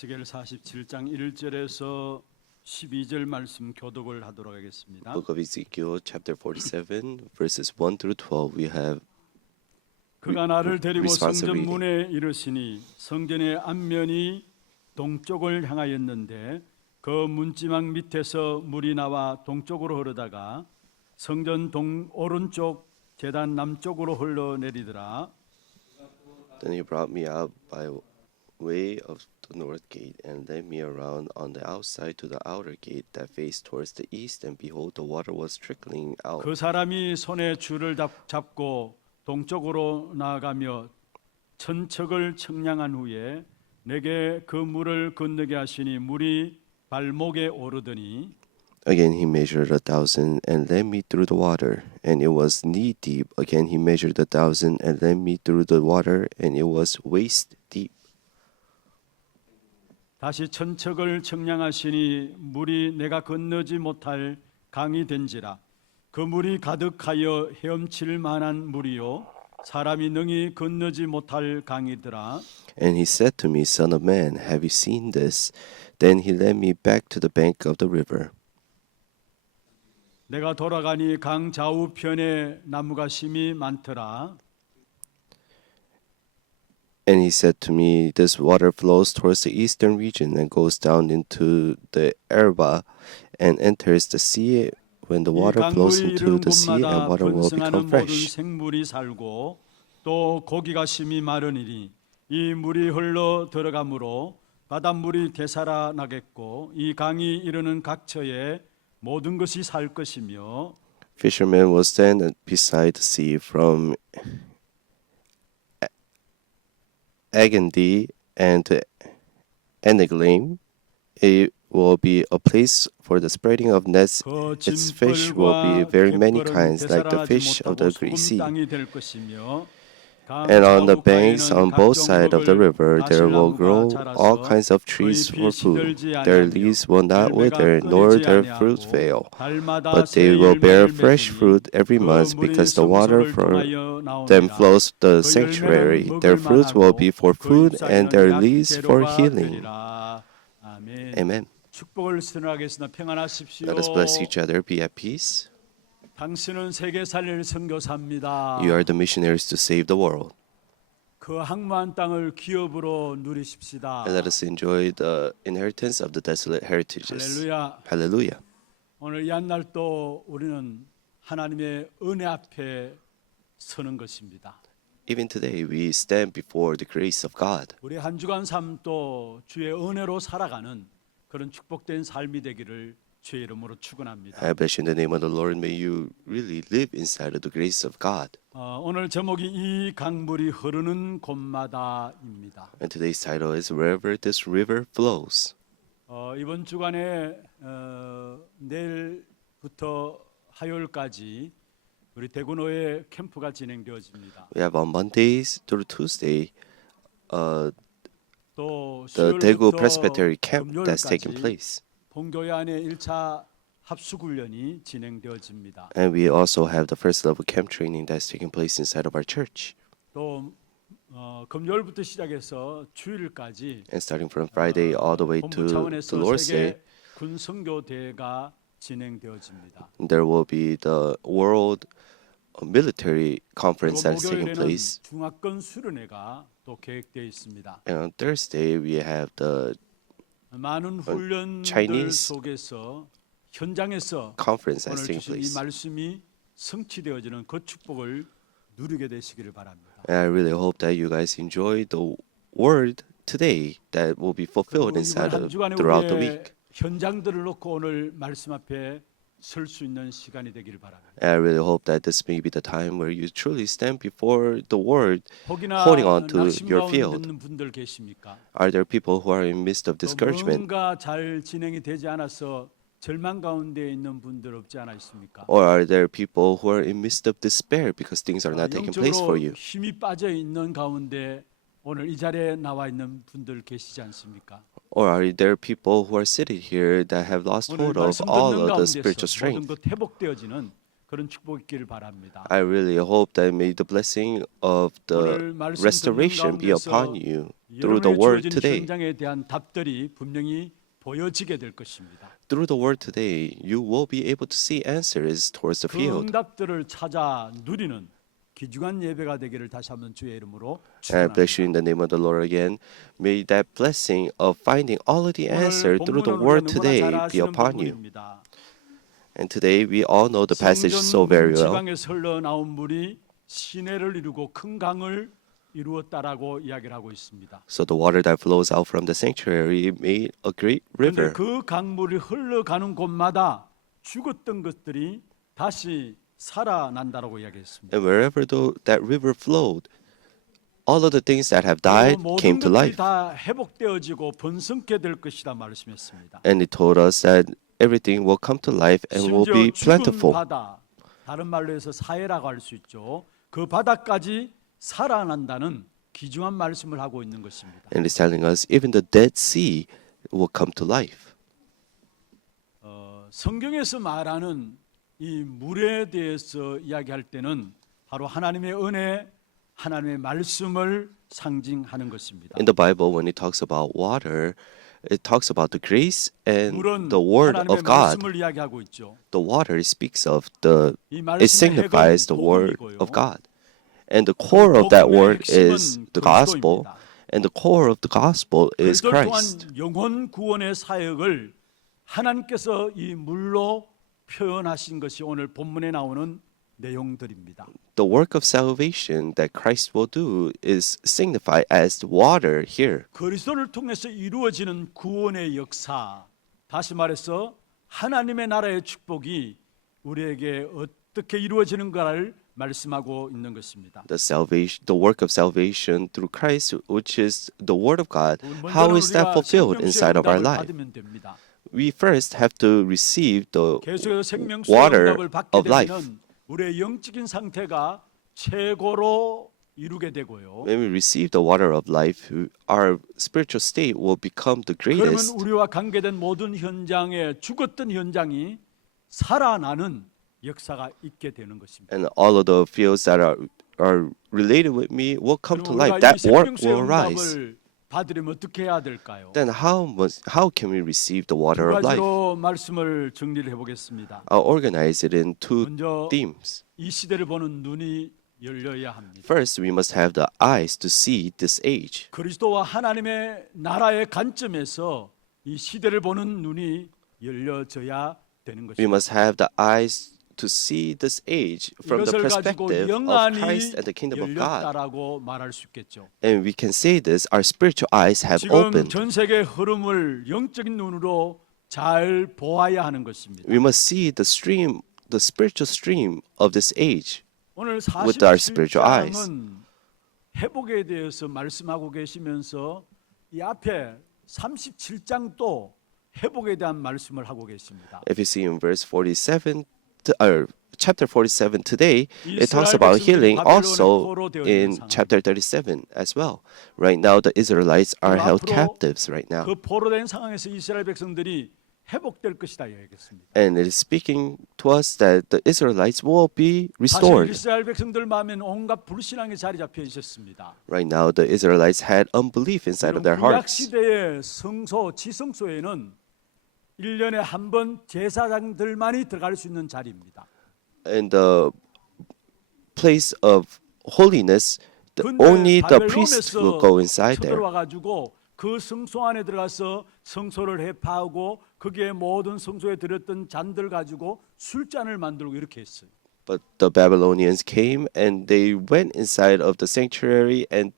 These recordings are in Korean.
에스겔 47장 1절에서 12절 말씀 교독을 하도록 하겠습니다. Book of Ezekiel, chapter 47, verses 1 through 12, we have 그가 나를 데리고 responsive 성전 reading. 문에 이르시니 성전의 앞면이 동쪽을 향하였는데 그 문지망 밑에서 물이 나와 동쪽으로 흐르다가 성전 오른쪽 제단 남쪽으로 흘러내리더라. Then he brought me out by way of the north gate and led me around on the outside to the outer gate that faced towards the east, and behold, the water was trickling out. 그 사람이 손에 줄을 잡고 동쪽으로 나아가며 천척을 청량한 후에 내게 그 물을 건너게 하시니 물이 발목에 오르더니 Again he measured 1,000 and led me through the water, and it was knee deep. Again he measured 1,000 and led me through the water, and it was waist deep. 다시 천척을 청량하시니 물이 내가 건너지 못할 강이 된지라. 그 물이 가득하여 헤엄칠 만한 물이요 사람이 능히 건너지 못할 강이더라. And he said to me, Son of man, have you seen this? Then he led me back to the bank of the river. 내가 돌아가니 강 좌우편에 나무가 심이 많더라. And he said to me, This water flows towards the eastern region and goes down into the Araba and enters the sea. When the water 이 flows 강물이 into 이르는 the sea, 곳마다 and water will 번성하는 become 모든 fresh. 생물이 살고 또 고기가 심이 마르니니 이 물이 흘러 들어가므로 바닷물이 되살아나겠고 이 강이 이르는 각처에 모든 것이 살 것이며 Fishermen will stand beside the sea from Agandi and to Eneglaim. It will be a place for the spreading of nets. 그 Its fish will be 진벌과 very many 갯벌은 kinds, like the 되살아나지 fish of 못하고 the Great 소금 Sea. 땅이 될 것이며 강 And on the banks 좌우가에는 on both 각종 sides of the 먹을 river there will 다실나무가 grow all 자라서 kinds of 그의 trees for 빛이 food. 들지 Their 아니하며 leaves will not 열매가 wither, nor 끊이지 their 아니하고 fruit fail, 달마다 but 새 they will bear 열매를 fresh 맺으니 fruit every 그 month, 물이 because the water 성소를 for 통하여 them 나오니라. flows the 그 sanctuary. 열매는 Their 먹을 fruits will be 만하고 for 그 food, and 잎사귀는 their leaves for 약재료가 healing. 되리라. 아멘. Amen. 축복을 선언하겠습니다. 평안하십시오. Let us bless each other. Be at peace. 당신은 세계 살릴 선교사입니다. You are the missionaries to save the world. 그 항무한 땅을 기업으로 누리십시다. And let us enjoy the inheritance of the desolate heritages. 할렐루야. Hallelujah. 오늘 이 한날 또 우리는 하나님의 은혜 앞에 서는 것입니다. Even today, we stand before the grace of God. 우리 한 주간 삶도 주의 은혜로 살아가는 그런 축복된 삶이 되기를 주의 이름으로 축원합니다. I bless you in the name of the Lord. May you really live inside of the grace of God. 오늘 제목이 이 강물이 흐르는 곳마다입니다. And today's title is Wherever This River Flows. 이번 주간에 내일부터 화요일까지 우리 대구노예 캠프가 진행되어집니다. We have on Mondays through Tuesday 또 the 10월부터 Daegu Presbytery Camp that's taking 금요일까지 place. 본교회 안에 1차 합숙훈련이 진행되어집니다. And we also have the first level camp training that's taking place inside of our church. 또 금요일부터 시작해서 주일까지 And starting from Friday all the way 본부 to the 차원에서 Lord's Day, 세계 군선교 대회가 진행되어집니다. there will be the World Military Conference 그리고 that's taking 목요일에는 place. 중화권 수련회가 또 계획되어 있습니다. And on Thursday, we have the 많은 훈련들 Chinese 속에서 현장에서 conference that's 오늘 taking 주신 이 place. 말씀이 성취되어지는 그 축복을 누리게 되시기를 바랍니다. And I really hope that you guys enjoy the word today that will be fulfilled 이번 inside 한 of 주간에 throughout the 우리의 week. 현장들을 놓고 오늘 말씀 앞에 설 수 있는 시간이 되기를 바랍니다. And I really hope that this may be the time where you truly stand before the word, 혹이나 holding on to 낙심 your 가운데 field. 있는 분들 계십니까? Are there people who are in midst of 또 discouragement? 뭔가 잘 진행이 되지 않아서 절망 가운데 있는 분들 없지 않아 있습니까? Or are there people who are in midst of despair because things are not taking place 영적으로 for you? 힘이 빠져 있는 가운데 오늘 이 자리에 나와 있는 분들 계시지 않습니까? Or are there people who are sitting here that have lost 오늘 hold of 말씀 all 듣는 of the 가운데서 spiritual 모든 strength? 것 회복되어지는 그런 축복이 있기를 바랍니다. I really hope that may the blessing of the 오늘 말씀 듣는 restoration be 가운데서 upon you through the 여러분의 word 주어진 today. 현장에 대한 답들이 분명히 보여지게 될 것입니다. Through the word today, you will be able to see answers towards the 그 field. 응답들을 찾아 누리는 귀중한 예배가 되기를 다시 한번 주의 이름으로 And I bless you 축원합니다. in the name of the Lord again. May that blessing of finding all of the 오늘 answer through the 본문은 word 우리가 너무나 today 잘 be 아시는 upon you. 본문입니다. And today we all know the passage so 성전 very well. 지방에서 흘러나온 물이 시내를 이루고 큰 강을 이루었다라고 이야기를 하고 있습니다. So the water that flows out from the sanctuary made a great 그런데 river. 그 강물이 흘러가는 곳마다 죽었던 것들이 다시 살아난다라고 이야기했습니다. And wherever that river flowed, all of the things that have 그리고 died 모든 came to 것들이 life. 다 회복되어지고 번성케 될 것이다 말씀했습니다. And it told us that everything will come to life and will 심지어 be 죽은 plentiful. 바다, 다른 말로 해서 사해라고 할 수 있죠. 그 바다까지 살아난다는 귀중한 말씀을 하고 있는 것입니다. And it's telling us even the Dead Sea will come to life. 성경에서 말하는 이 물에 대해서 이야기할 때는 바로 하나님의 은혜, 하나님의 말씀을 상징하는 것입니다. In the Bible, when it talks about water, it talks about the grace and 물은 the word 하나님의 of God. 말씀을 이야기하고 있죠. The water speaks of the, 이 it 말씀의 signifies 핵은 the word 복음이고요. of God. And the core of that 복음의 word 핵심은 is the gospel. 그리스도입니다. And the core of the gospel is 그리스도 Christ. 또한 영혼 구원의 사역을 하나님께서 이 물로 표현하신 것이 오늘 본문에 나오는 내용들입니다. The work of salvation that Christ will do is signified as water here. 그리스도를 통해서 이루어지는 구원의 역사, 다시 말해서 하나님의 나라의 축복이 우리에게 어떻게 이루어지는가를 말씀하고 있는 것입니다. The work of salvation through Christ, which is the word of God, how is that fulfilled inside of our life? 받으면 됩니다. We first have to receive the 계속해서 생명수의 water 응답을 받게 of life. 되면 우리의 영적인 상태가 최고로 이루게 되고요. When we receive the water of life, our spiritual state will become the 그러면 greatest. 우리와 관계된 모든 현장에 죽었던 현장이 살아나는 역사가 있게 되는 것입니다. And all of the fields that are related with me will come to 그럼 life. 우리가 이 That work 생명수의 will rise. 응답을 받으려면 어떻게 해야 될까요? Then how can we receive the 두 water of life? 가지로 말씀을 정리를 해보겠습니다. I'll organize it in two 먼저 themes. 이 시대를 보는 눈이 열려야 합니다. First, we must have the eyes to see this age. 그리스도와 하나님의 나라의 관점에서 이 시대를 보는 눈이 열려져야 되는 We 것입니다. must have the eyes to see this age from the 이것을 가지고 perspective of 영안이 Christ and the kingdom of God. 열렸다라고 말할 수 있겠죠. And we can say this, our spiritual eyes have 지금 opened. 전 세계 흐름을 영적인 눈으로 잘 보아야 하는 것입니다. We must see the stream, the spiritual stream of this age. 오늘 with our spiritual eyes. 47장은 회복에 대해서 말씀하고 계시면서 이 앞에 37장도 회복에 대한 말씀을 하고 계십니다. If you see in verse 47, chapter 47 today, it talks 이스라엘 about 백성들이 healing 바벨론에 also 포로되어 있는 in 상황. chapter 37 as well. Right now, the Israelites are 그럼 held 앞으로 captives right now. 그 포로된 상황에서 이스라엘 백성들이 회복될 것이다 이야기했습니다. And it is speaking to us that the Israelites will be 사실 restored. 이스라엘 백성들 마음에는 온갖 불신앙이 자리 잡혀 있었습니다. Right now, the Israelites had unbelief inside of their 구약 hearts. 시대의 성소, 지성소에는 1년에 한 번 제사장들만이 들어갈 수 있는 자리입니다. In the place of holiness, 근데 only the priests will 바벨론에서 go inside there. 쳐들어와 가지고 그 성소 안에 들어가서 성소를 해파하고 거기에 모든 성소에 들었던 잔들 가지고 술잔을 만들고 이렇게 했어요. But the Babylonians came and they went inside of the sanctuary and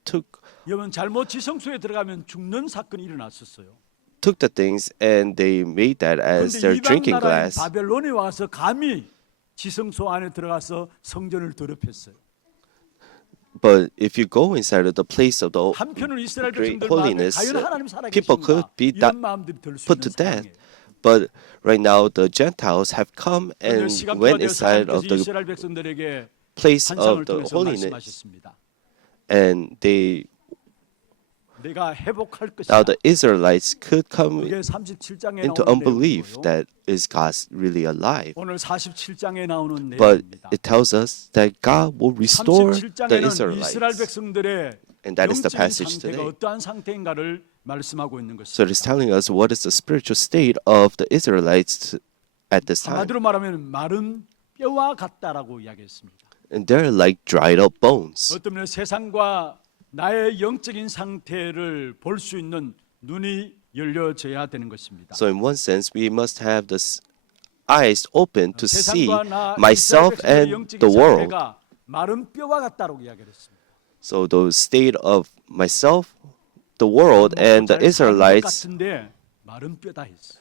여러분 잘못 지성소에 들어가면 죽는 사건이 일어났었어요. took the things and they made that as 그런데 their 이방 drinking 나라인 glass. 바벨론에 와서 감히 지성소 안에 들어가서 성전을 더럽혔어요. But if you go inside of the place of the 한편으로 이스라엘 great 백성들 마음에 holiness, 과연 하나님 people could 살아계신가 be 이런 마음들이 들 수 put 있는 to death. 상황이에요. But right now the Gentiles have come 그런데 and 시간표가 went 되어서 inside of 하나님께서 the 이스라엘 백성들에게 place 환상을 of the 통해서 holiness 말씀하셨습니다. and they 내가 회복할 것이다. Now the Israelites could come 그게 37장에 into 나오는 unbelief 내용이고요. that is God's really alive. 오늘 47장에 나오는 But 내용입니다. it tells us that God will restore the 37장에는 이스라엘 Israelites. 백성들의 And that is the 영적인 passage 상태가 today. 어떠한 상태인가를 말씀하고 있는 So it is 것입니다. telling us what is the spiritual state of the Israelites at this time. 한마디로 말하면 마른 뼈와 같다라고 이야기했습니다. And they're like dried up bones. 어떤 면에 세상과 나의 영적인 상태를 볼 수 있는 눈이 열려져야 되는 것입니다. So in one sense, we must have the eyes open to see 세상과 나 myself 이스라엘 백성들의 and 영적인 the world. 상태가 마른 뼈와 같다라고 이야기했습니다. So the state of myself, the world, and the Israelites 같은데 마른 뼈다 했어.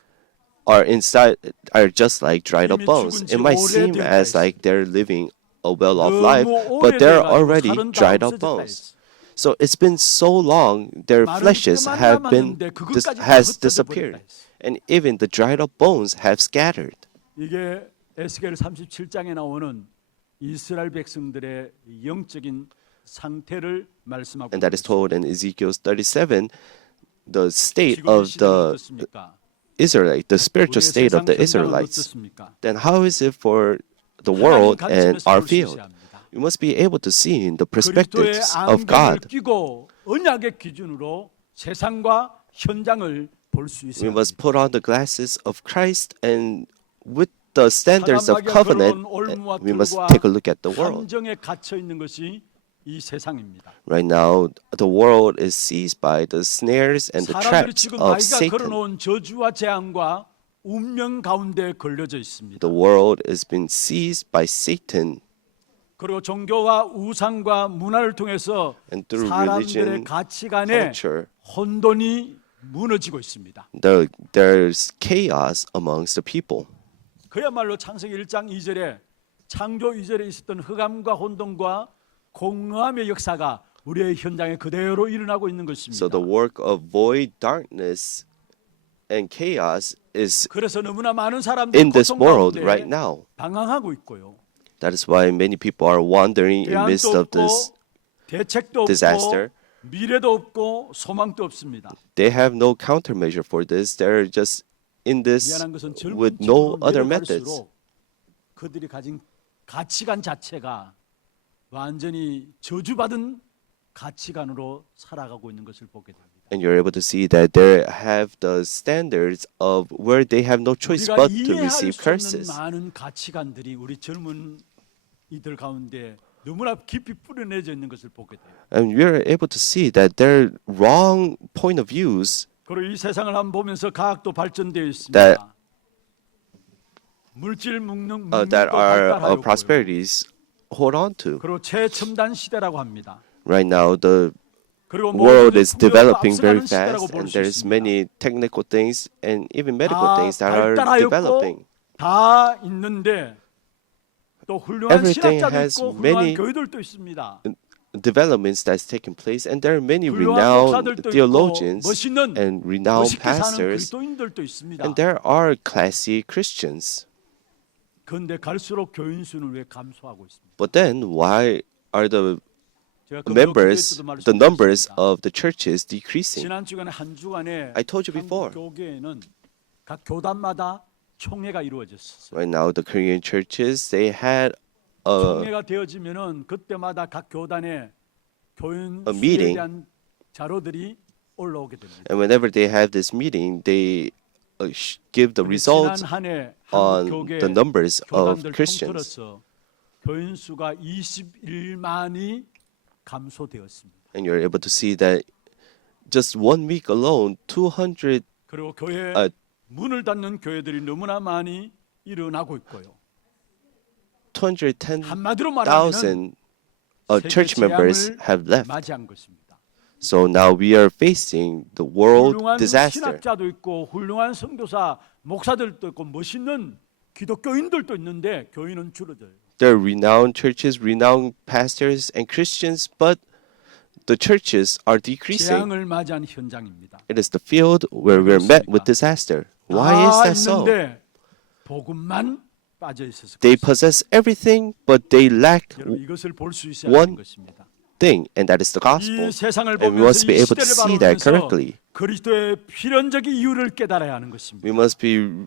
are just like dried up 이미 bones. 죽은 지 It might seem 오래되었다 as 했습니다. like they're living a well-off 너무 life, but they're 오래돼가지고 already 살은 다 dried up 없어졌다 bones. 했어. So it's been so long, their 마른 fleshes 뼈만 have been 남았는데 그것까지 다 has 흩어져 disappeared, 버렸다 했어. and even the dried up bones have scattered. 이게 에스겔 37장에 나오는 이스라엘 백성들의 영적인 상태를 말씀하고 And that is 있습니다. told in Ezekiel 37, the state 지금의 of 시대는 the 어떻습니까? Israelite, the spiritual 우리의 state of 세상 the 현장은 Israelites. 어떻습니까? Then how is it for the 하나님 world and 관점에서 our 볼수 field? 있어야 합니다. You must be able to see in the 그리스도의 perspectives of 안경을 God. 끼고 언약의 기준으로 세상과 현장을 볼 수 We 있어야 must 합니다. put on the glasses of Christ, and with the standards of 사람마귀가 covenant, 걸어온 올무와 we must 틀과 take a look at the world. 함정에 갇혀 있는 것이 이 세상입니다. Right now, the world is seized by the snares and the 사람들이 traps 지금 of 마귀가 Satan. 걸어놓은 저주와 재앙과 운명 가운데 걸려져 있습니다. The world has been seized by Satan, 그리고 종교와 우상과 문화를 통해서 and through 사람들의 religion, 가치관에 culture, 혼돈이 무너지고 있습니다. there's chaos amongst the people. 그야말로 창세기 1장 2절에 창조 이전에 있었던 흑암과 혼돈과 공허함의 역사가 우리의 현장에 그대로 일어나고 있는 것입니다. So the work of void, darkness, and chaos is 그래서 너무나 많은 사람들이 in this 고통 world 가운데 right now. 방황하고 있고요. That is why many people are wandering in midst 대안도 of this 없고 대책도 disaster. 없고 미래도 없고 소망도 없습니다. They have no countermeasure for this. They're just in this 미안한 것은 젊은 with no 친구로 other 내려갈수록 methods. 그들이 가진 가치관 자체가 완전히 저주받은 가치관으로 살아가고 있는 것을 보게 됩니다. And you're able to see that they have the standards of where they have no choice 우리가 but to 이해할 receive 수 없는 curses. 많은 가치관들이 우리 젊은 이들 가운데 너무나 깊이 뿌려내져 있는 것을 보게 돼요. And we're able to see that their wrong point of views 그리고 이 세상을 한번 보면서 과학도 발전되어 있습니다. That- 물질 묵는 that our 발달하였고요. prosperities hold on to. 그리고 최첨단 시대라고 합니다. Right now, the 그리고 world 모든 is 품목도 developing 앞서가는 very 시대라고 fast, 볼 and 수 there's 있습니다. many technical things and even medical 다 things that are 발달하였고 developing. 다 있는데 또 훌륭한 Everything 신학자도 has 있고 훌륭한 many 교회들도 있습니다. Developments that's taking place, and there are many 훌륭한 renowned 목사들도 있고 theologians 멋있는 and renowned 멋있게 사는 pastors, 그리스도인들도 있습니다. and there are classy Christians. 그런데 갈수록 교인 수는 왜 감소하고 있습니까? But then, why are the 제가 members, 금요 the numbers 말씀드렸습니다. of the churches decreasing? 지난 주간에 한 주간에 I told you before. 한국 교계에는 각 교단마다 총회가 이루어졌어요. Right now, the Korean churches, they had a 총회가 되어지면은 그때마다 각 교단에 교인 A 수에 meeting. 대한 자료들이 올라오게 됩니다. and whenever they have this meeting, they give the results 지난 한해 on 한국 교계 the numbers of 교단들 Christians. 통틀어서 교인 수가 21만이 감소되었습니다. And you're able to see that just 1 week alone, 200 그리고 교회 문을 닫는 교회들이 너무나 많이 일어나고 있고요. 210,000 한마디로 말하면 church members have left. 맞이한 것입니다. So now we are facing the world 훌륭한 disaster. 신학자도 있고 훌륭한 선교사, 목사들도 있고 멋있는 기독교인들도 있는데 교인은 줄어들어요. There are renowned churches, renowned pastors and Christians, but the churches are decreasing. 재앙을 맞이한 현장입니다. It is the field where we're met with disaster. Why is that so? 있는데 복음만 빠져 있어서 They 그렇습니다. possess everything, but they lack 여러분 이것을 볼 수 있어야 one 하는 것입니다. thing, and that is the gospel. 이 세상을 And we 보면서 must be 이 able to 시대를 see that 바라보면서 correctly. 그리스도의 필연적인 이유를 깨달아야 하는 것입니다. We must be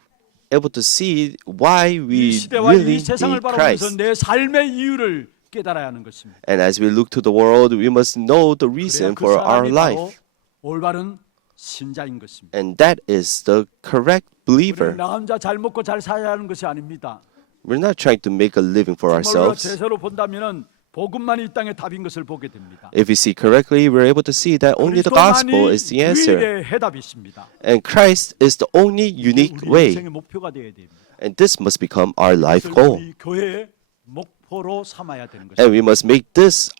able to see why 이 we 시대와 really 이 세상을 need 바라보면서 Christ. 내 삶의 이유를 깨달아야 하는 것입니다. And as we look to the world, we must know the 그래야 reason 그 for our 사람이 바로 life. 올바른 신자인 것입니다. And that is the correct 우리는 believer. 나 혼자 잘 먹고 잘 살아야 하는 것이 아닙니다. We're not trying to make a living for 정말로 ourselves. 제대로 본다면은 복음만이 이 땅의 답인 것을 보게 됩니다. If we see correctly, we're able to see that only the gospel is the answer. 유일의 해답이십니다. And Christ is the only unique 우리 way. 인생의 목표가 되어야 됩니다. And this must become our life 그것을 goal. 우리 교회의 목표로 삼아야 되는 것입니다. And we must make this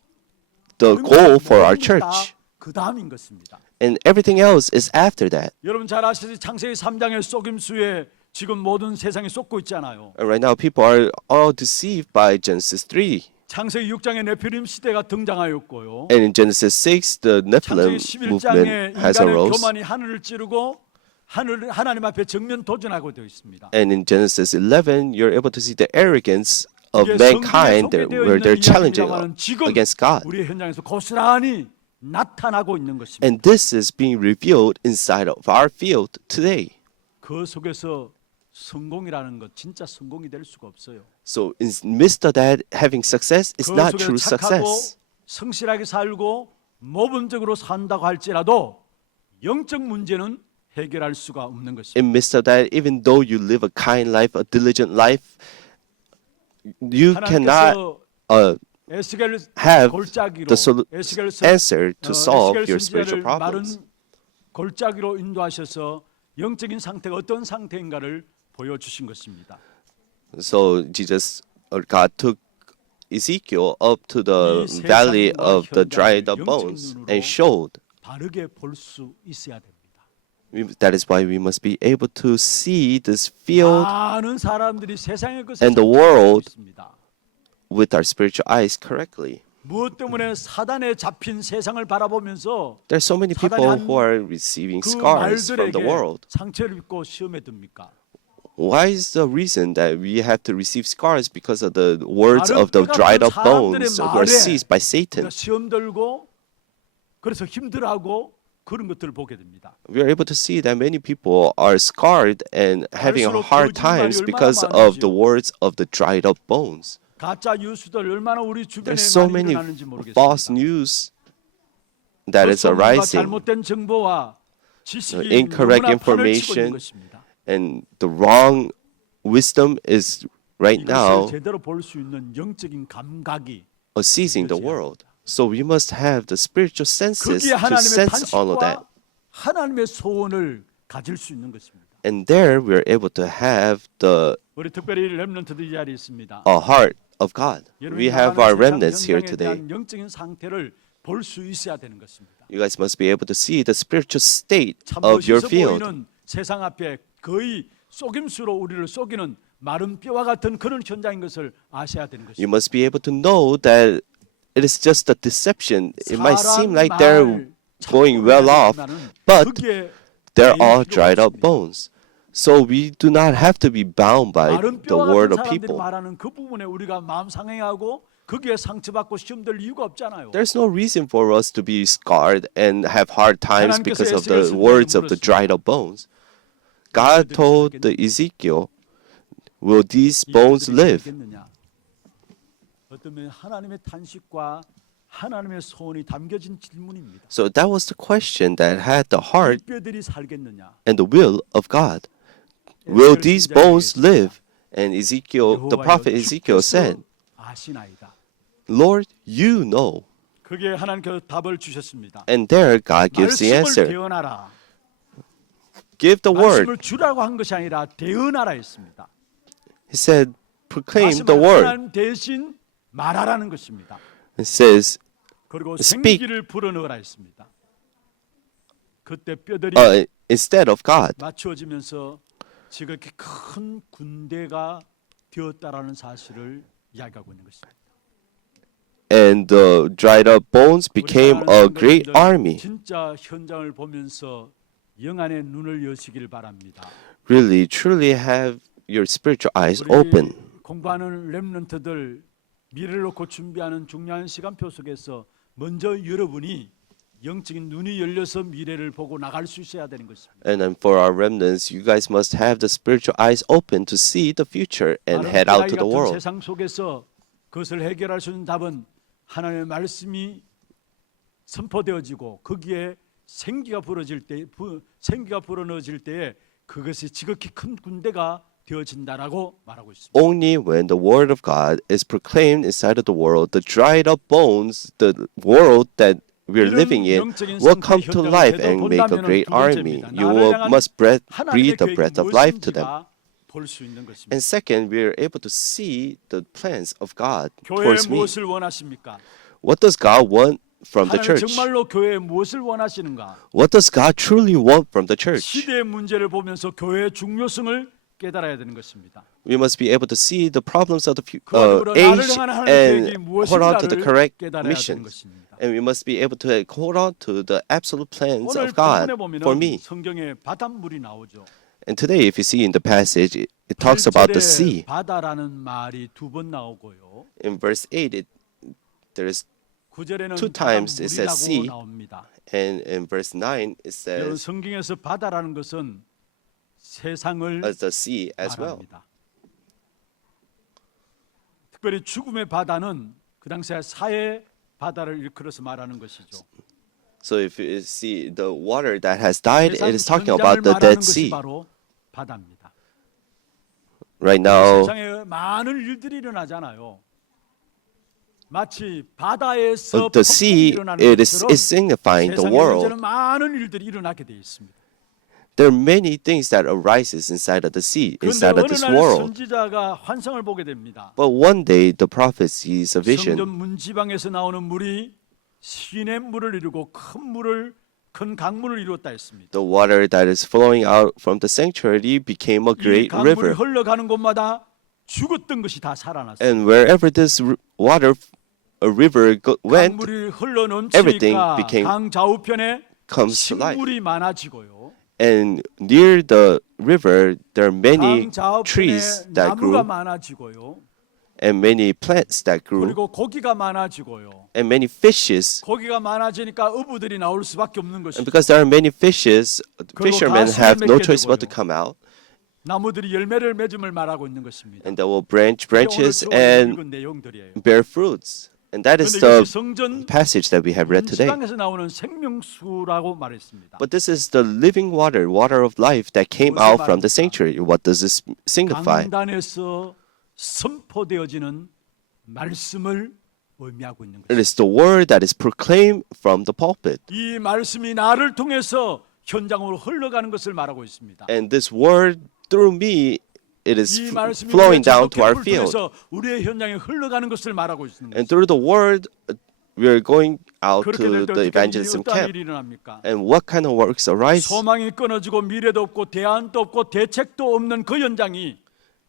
the goal for our church. 그 다음인 것입니다. And everything else is after that. 여러분 잘 아시듯이 창세기 3장의 속임수에 지금 모든 세상이 쏟고 있잖아요. And right now, people are all deceived by Genesis 3. 창세기 6장에 네피림 시대가 등장하였고요. And in Genesis 6, the Nephilim 창세기 movement 11장에 has 인간의 arose. 교만이 하늘을 찌르고 하나님 앞에 정면 도전하고 되어 있습니다. And in Genesis 11, you're able to see the arrogance of 이게 mankind 성경에 where 소개되어 they're 있는 challenging 이야기입니다만 지금 against God. 우리 현장에서 고스란히 나타나고 있는 것입니다. And this is being revealed inside of our field today. 그 속에서 성공이라는 것 진짜 성공이 될 수가 없어요. So in midst of that, having success is 그 not 속에서 true 착하고 success. 성실하게 살고 모범적으로 산다고 할지라도 영적 문제는 해결할 수가 없는 것입니다. In midst of that, even though you live a kind life, a diligent life, you cannot 하나님께서 에스겔 have 골짜기로 the 에스겔 answer to solve 에스겔 your spiritual 선지자를 마른 problems. 골짜기로 인도하셔서 영적인 상태가 어떤 상태인가를 보여주신 것입니다. So Jesus or God took Ezekiel up to the 이 valley 세상과 of the 현장을 dried up 영적 bones 눈으로 and showed. 바르게 볼 수 있어야 됩니다. That is why we must be able to see this field 많은 사람들이 세상의 것을 and the 착각하고 world 있습니다. with our spiritual eyes correctly. 무엇 때문에 사단에 잡힌 세상을 바라보면서 There's so many people who are receiving 그 scars from the 말들에게 world. 상처를 입고 시험에 듭니까? Why is the reason that we have to receive scars because of the words 마른 of the 뼈 dried 같은 up bones 사람들의 who are 말에 seized by Satan? 우리가 시험 들고 그래서 힘들어하고 그런 것들을 보게 됩니다. We are able to see that many people are scarred and having 갈수록 hard 거짓말이 times 얼마나 because of the 많은지요. words of the dried up bones. 가짜 뉴스들 얼마나 우리 주변에 There's so 많이 many 일어나는지 false 모르겠습니다. news that is 그 arising, 잘못된 정보와 지식이 incorrect 너무나 판을 치고 있는 information 것입니다. and the wrong wisdom is right now 이것을 제대로 볼 수 있는 영적인 감각이 seizing the world. So we must have the spiritual senses 거기에 to 하나님의 sense all of that. 탄식과 하나님의 소원을 가질 수 있는 것입니다. And there we are able to have the 우리 특별히 렘넌트들 이 자리에 있습니다. heart of God. We have our remnants here today. 영적인 상태를 볼 수 있어야 되는 것입니다. You guys must be able to see the spiritual state 참 of your 멋있어 field. 보이는 세상 앞에 거의 속임수로 우리를 속이는 마른 뼈와 같은 그런 현장인 것을 아셔야 되는 You 것입니다. must be able to know that it is just a deception. It might seem like they're going well off, but they're all dried up bones. So we do not have to be bound by 마른 the 뼈와 word 같은 of 사람들이 people. 말하는 그 부분에 우리가 마음 상해하고 거기에 상처받고 시험될 이유가 없잖아요. There's no reason for us to be scarred and have hard times 하나님께서 because of 에스겔 the words of the 선지자에게 dried up bones. God told the Ezekiel, will these bones live? 어떤 하나님의 탄식과 하나님의 소원이 담겨진 질문입니다. So that was the question that had the heart 이 뼈들이 살겠느냐? and the will of God. Will these bones live? And Ezekiel, the prophet Ezekiel said, 아시나이다. Lord, you know. 그게 하나님께서 답을 주셨습니다. And there God gives the 말씀을 answer. 대언하라. Give the word. 말씀을 주라고 한 것이 아니라 대언하라 했습니다. He said, proclaim 다시 the 말해 word. 하나님 대신 말하라는 것입니다. It says, 그리고 Speak. 생기를 불어넣으라 했습니다. 그때 뼈들이 instead of God. 맞추어지면서 지금 이렇게 큰 군대가 되었다라는 사실을 이야기하고 있는 것입니다. And the dried up bones became a great army. 진짜 현장을 보면서 영안의 눈을 여시기를 바랍니다. Really, truly have your spiritual eyes 우리 open. 공부하는 렘넌트들 미래를 놓고 준비하는 중요한 시간표 속에서 먼저 여러분이 영적인 눈이 열려서 미래를 보고 나갈 수 있어야 되는 것입니다. And then for our remnants, you guys must have the spiritual eyes open to see the future and 다른 head out AI to the 같은 world. 세상 속에서 그것을 해결할 수 있는 답은 하나님의 말씀이 선포되어지고 거기에 생기가 불어넣어질 때에 그것이 지극히 큰 군대가 되어진다라고 말하고 있습니다. Only when the word of God is proclaimed inside of the world, the dried up bones, the world that we're living in, will come to life and make a great army. You must breathe the breath of life to them. 볼수 있는 것입니다. And second, we are able to see the plans of God 교회에 towards me. 무엇을 원하십니까? What does God want from the 하나님 church? 정말로 교회에 무엇을 원하시는가? What does God truly want from the church? 시대의 문제를 보면서 교회의 중요성을 깨달아야 되는 것입니다. We must be able to see the problems of the 그 안으로 나를 age 향한 하나님의 계획이 and hold on to the 무엇인가를 correct 깨달아야 되는 missions. 것입니다. And we must be able to hold on to the absolute plans 오늘 of God 본문에 for 보면은 me. 성경에 바닷물이 나오죠. And today, if you see in the passage, it talks about the sea. 바다라는 말이 두 번 나오고요. In verse 8, there is 9절에는 two times it says sea. 바닷물이라고 나옵니다. And in verse 9, it 여러분 says 성경에서 바다라는 것은 세상을 as the sea as well. 말합니다. 특별히 죽음의 바다는 그 당시에 사해 바다를 일컬어서 말하는 것이죠. So if you see the water that has died, 세상 it is talking 전장을 about the 말하는 Dead 것이 Sea. 바로 바다입니다. Right now, 세상에 많은 일들이 일어나잖아요. 마치 바다에서 the 폭풍이 sea, 일어나는 it is 것처럼 signifying the 세상에 world. 이제는 많은 일들이 일어나게 돼 있습니다. There are many things that arises inside of the sea, 그런데 inside of 어느 this 날 world. 선지자가 환상을 보게 됩니다. But one day, the prophet sees a 성전 vision. 문지방에서 나오는 물이 시냇물을 이루고 큰 강물을 이루었다 했습니다. The water that is flowing out from the sanctuary became a 이 great 강물이 river. 흘러가는 곳마다 죽었던 것이 다 살아났어요. And wherever this a river went, 강물이 흘러 everything 넘치니까 became- 강 좌우편에 comes to life. 식물이 많아지고요. And near the river, there are many 강 좌우편에 trees that 나무가 grew 많아지고요. and many plants that grew 그리고 고기가 많아지고요. and many fishes. 고기가 많아지니까 어부들이 나올 수밖에 없는 And 것이죠. because there are many fishes, fishermen 가시를 have no 맺게 choice but to 되고요. come out, 나무들이 열매를 맺음을 말하고 있는 것입니다. and they will 이게 branches 오늘 and 읽은 내용들이에요. bear fruits. And that is 그런데 the 이것이 성전 passage that we have read today. 문지방에서 나오는 생명수라고 말했습니다. But this is the living water, water of life that came out from the sanctuary. What does this signify? 강단에서 선포되어지는 말씀을 의미하고 있는 It 것입니다. is the word that is proclaimed from the pulpit. 이 말씀이 나를 통해서 현장으로 흘러가는 것을 말하고 있습니다. And this word through me, it is 이 말씀이 flowing 우리의 down to our 전도 캠프를 field. 통해서 우리의 현장에 흘러가는 것을 말하고 있는 And 것입니다. through the word, we are going out 그렇게 to 될 때 the 어떤 evangelism camp. 일이 일어납니까? And what kind of works arise? 소망이 끊어지고 미래도 없고 대안도 없고 대책도 없는 그 현장이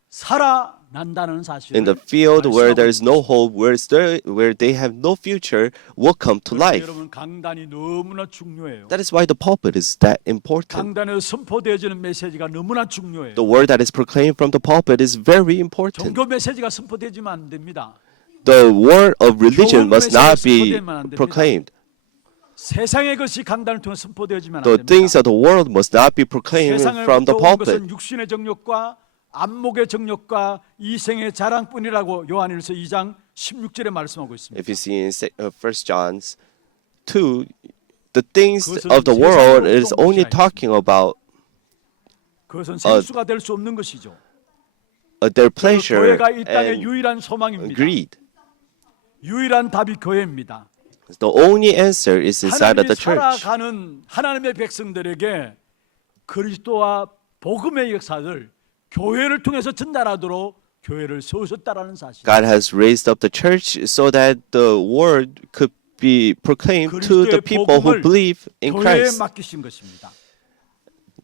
살아난다는 사실을 In the field where 말씀하고 there is no hope, where they have no future, will come to 그래서 life. 여러분 강단이 너무나 중요해요. That is why the pulpit is that important. 강단에서 선포되어지는 메시지가 너무나 중요해요. The word that is proclaimed from the pulpit is very important. 종교 메시지가 선포되지면 안 됩니다. The word of religion 좋은 must not 메시지가 be 선포되면 안 됩니다. proclaimed. 세상의 것이 강단을 통해 선포되어지면 안 The 됩니다. things of the world must not be proclaimed 세상을 from the 온 pulpit. 것은 육신의 정욕과 안목의 정욕과 이생의 자랑뿐이라고 요한일서 2장 16절에 말씀하고 있습니다. If you see in 1 John 2, the things 그것은 of the world 세상으로 is 온 only 것이 talking about 그것은 생수가 될 수 없는 것이죠. their pleasure 교회가 이 땅의 and 유일한 소망입니다. greed. 유일한 답이 교회입니다. The only answer is inside of 하나님이 the church. 살아가는 하나님의 백성들에게 그리스도와 복음의 역사를 교회를 통해서 전달하도록 교회를 세우셨다라는 사실. God has raised up the church so that the word could be proclaimed to the 그리스도의 people who 복음을 believe in 교회에 Christ. 맡기신 것입니다.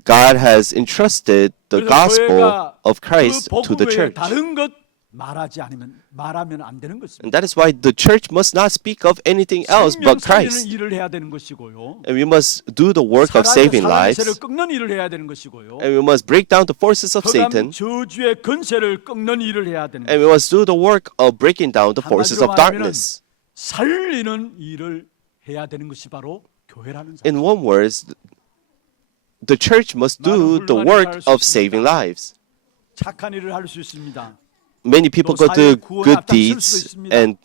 God has entrusted the 그래서 gospel 교회가 of Christ 그 to the 복음 외에 church. 다른 것 말하면 안 되는 And 것입니다. that is why the church must not speak of anything else 생명 but 살리는 Christ. 일을 해야 되는 것이고요. And we must do the work of saving 사단의 세를 lives. 꺾는 일을 해야 되는 것이고요. And we must break down the forces of 흑암 Satan. 저주의 근세를 꺾는 일을 해야 되는 And we 것입니다. must do the work of breaking down the forces of 한마디로 말하면은 darkness. 살리는 일을 해야 되는 것이 바로 교회라는 사실. In one word, the church must do the work of saving lives. 착한 일을 할 수 있습니다. Many people 또 go do 사회 구원에 good 앞장설 수도 deeds 있습니다. and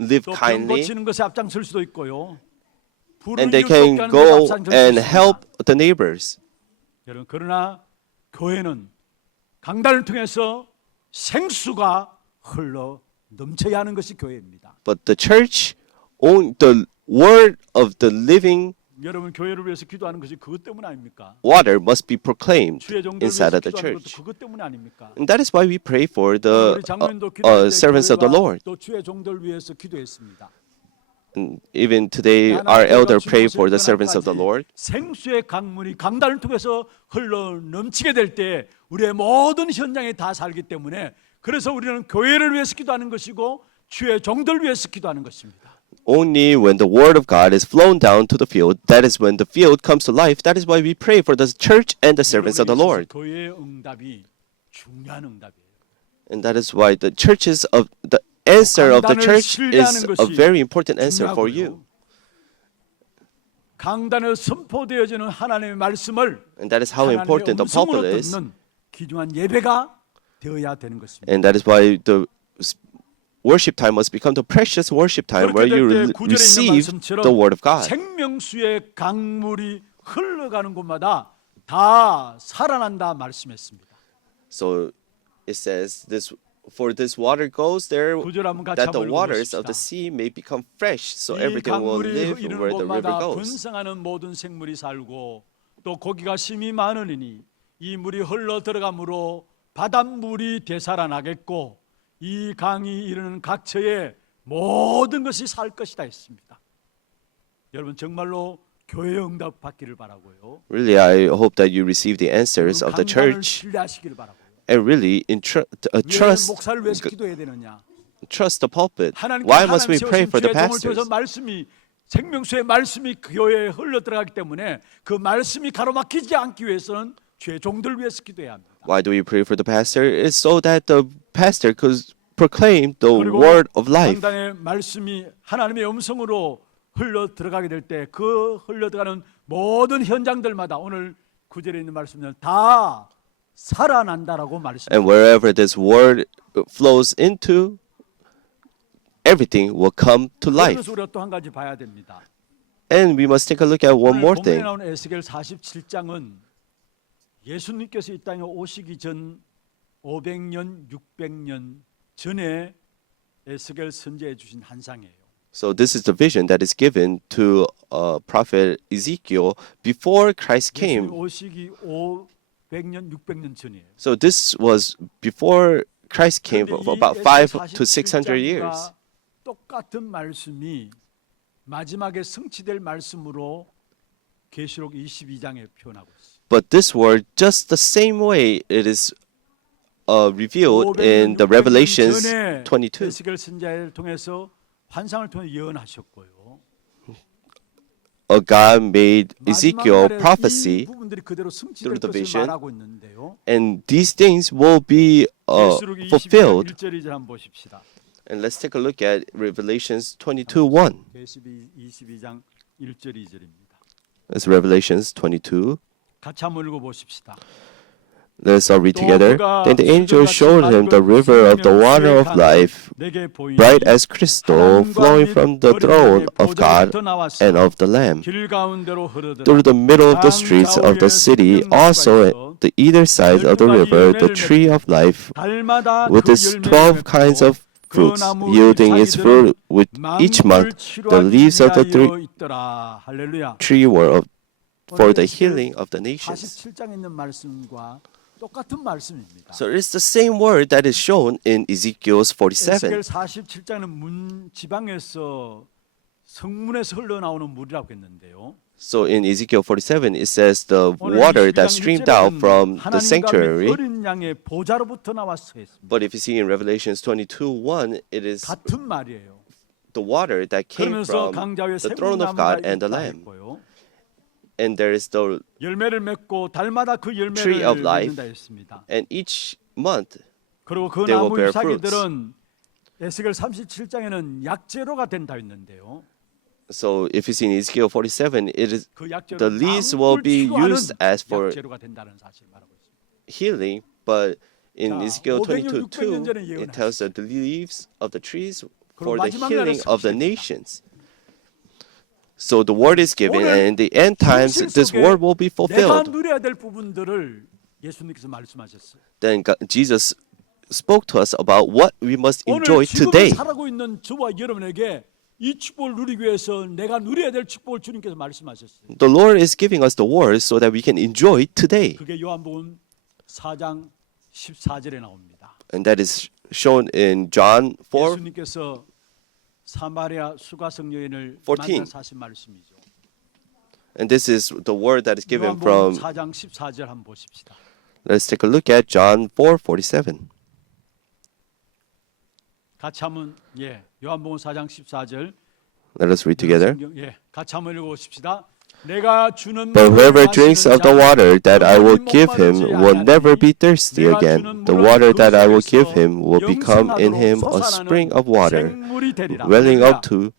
live 또 병 kindly, 고치는 것에 앞장설 수도 있고요. and they 불을 can 돕게 하는 go 것에 앞장설 수 and 있습니다. help the neighbors. 여러분, 그러나 교회는 강단을 통해서 생수가 흘러 넘쳐야 하는 것이 교회입니다. But the church, the word of the living 여러분, 교회를 위해서 기도하는 것이 그것 때문 아닙니까? water must be proclaimed 주의 종들을 inside 위해서 of the 기도하는 것도 church. 그것 때문 아닙니까? And that is why we pray for the 우리 장로님도 기도할 때 servants of the 교회가 Lord. 또 주의 종들 위해서 기도했습니다. And even today, our elder pray for the servants of the Lord. 생수의 강물이 강단을 통해서 흘러 넘치게 될 때 우리의 모든 현장에 다 살기 때문에 그래서 우리는 교회를 위해서 기도하는 것이고 주의 종들 위해서 기도하는 것입니다. Only when the word of God is flown down to the field, that is when the field comes to life. That is why we pray for the church and the servants of the Lord. 교회의 응답이 중요한 응답이에요. And that is why the answer of the church is a very important answer for you. 강단에 선포되어지는 하나님의 말씀을 And that is how 하나님의 important the pulpit 음성으로 is. 듣는 귀중한 예배가 되어야 되는 것입니다. And that is why the worship time must become the precious worship time where 그렇게 you 될 때 구절에 있는 receive 말씀처럼 the word of God. 생명수의 강물이 흘러가는 곳마다 다 살아난다 말씀했습니다. So it says this, for this water goes there, 구절 한번 같이 that the 한번 waters of 읽어보십시다. the sea may become fresh, so 이 everything will 강물이 live 이르는 where the river 곳마다 goes. 번성하는 모든 생물이 살고 또 고기가 심히 많으니 이 물이 흘러 들어가므로 바닷물이 되살아나겠고 이 강이 이르는 각처에 모든 것이 살 것이다 했습니다. 여러분 정말로 교회 응답 받기를 바라고요. Really, I hope that you receive the answers of the 강단을 church 신뢰하시기를 바라고요. and really 왜 trust 목사를 위해서 기도해야 되느냐? the pulpit. 하나님께 Why must 하나님 we pray 세우신 for the 주의 종을 통해서 pastors? 말씀이 생명수의 말씀이 교회에 흘러 들어가기 때문에 그 말씀이 가로막히지 않기 위해서는 주의 종들 위해서 기도해야 합니다. Why do we pray for the pastor? It's so that the pastor could proclaim the 그리고 word of life. 강단의 말씀이 하나님의 음성으로 흘러 들어가게 될 때 그 흘러 들어가는 모든 현장들마다 오늘 구절에 있는 말씀은 다 살아난다라고 And 말씀합니다. wherever this word flows into, everything will come to life. 그래서 우리가 또 한 가지 봐야 됩니다. And we must take a look at one 오늘 more 본문에 thing. 나오는 에스겔 47장은 예수님께서 이 땅에 오시기 전 500년, 600년 전에 에스겔 선지해 주신 한상이에요. So this is the vision that is given to prophet Ezekiel before Christ 예수님 came. 오시기 500년, 600년 전이에요. So this was before Christ came 그런데 for 이 about 에스겔 5 to 600 years. 47장과 똑같은 말씀이 마지막에 성취될 말씀으로 계시록 22장에 표현하고 있어요. But this word, just the same way it is revealed 500년, in the 600년 Revelations 전에 22. 에스겔 선지자를 통해서 환상을 통해 예언하셨고요. God made 마지막 Ezekiel 날에 이 prophecy, 부분들이 그대로 성취될 through the 것을 vision. 말하고 있는데요. and these things will be 계시록 22장 fulfilled. 1절 2절 한번 보십시다. And let's take a look at Revelations 22:1. 계시록 22장 1절 2절입니다. That's Revelations 22. 같이 한번 읽어 보십시다. Let's all read together. Then the angel showed him the river of the water of life, bright as crystal, flowing from the throne of God and of the Lamb, 길 가운데로 흐르더라. through the middle of the streets of the city. Also at the either side of the river, the tree of life, 달마다 with its 12 kinds of fruits, yielding its fruit with each month. The leaves of the tree were for the healing of the nations. 47장에 있는 말씀과 똑같은 말씀입니다. So it's the same word that is shown in Ezekiel 47. 에스겔 47장은 문 지방에서 성문에서 흘러나오는 물이라고 했는데요. So in Ezekiel 47, it says the 오늘 water 22장 that streamed out 1절에는 from the 하나님과 sanctuary. 어린 양의 보좌로부터 나왔어 했습니다. But if you see in Revelations 22:1, it is 같은 말이에요. the water that came 그러면서 from 강자 위에 the throne of God 생명나무가 and the 있다 Lamb. 했고요. And there is the 열매를 맺고 달마다 그 열매를 tree of life. 맺는다 했습니다. and each month 그리고 그 they will 나무 bear 잎사귀들은 에스겔 37장에는 약재로가 된다 했는데요. So if you see in Ezekiel 47, it is 그 약재로 the leaves will be 나무를 used as for 약재로가 된다는 사실을 말하고 있습니다. healing, but in 자, Ezekiel 500년, 22:2, 600년 전에 it tells that the leaves of the trees 그럼 for the 마지막 healing 날에 of the 성취됩니다. nations. So the word is given, 오늘 and in the end times, 현실 this 속에 word will be 내가 fulfilled. 누려야 될 부분들을 예수님께서 말씀하셨어요. Then Jesus spoke to us about what we must 오늘 enjoy 지금을 today. 살아가고 있는 저와 여러분에게 이 축복을 누리기 위해서 내가 누려야 될 축복을 주님께서 말씀하셨어요. The Lord is giving us the word so that we can enjoy today. 그게 요한복음 4장 14절에 나옵니다. And that is shown in John 4. 예수님께서 사마리아 수가성 여인을 14. 만나서 하신 말씀이죠. And this is the word that is given 요한복음 from, 4장 14절 한번 보십시다. let's take a look at John 4:47. 같이 한번 요한복음 4장 14절 Let us read together. 같이 한번 읽어보십시다. 내가 주는 But 물을 whoever drinks 마시는 of the 자, water that I will give him 영원히 will never 목마르지 be thirsty 내가 again. 주는 The 물은 water 그 that I will 속에서 give him will become in him a 영생하도록 spring of water, 생물이 되리라. welling 할렐루야. up to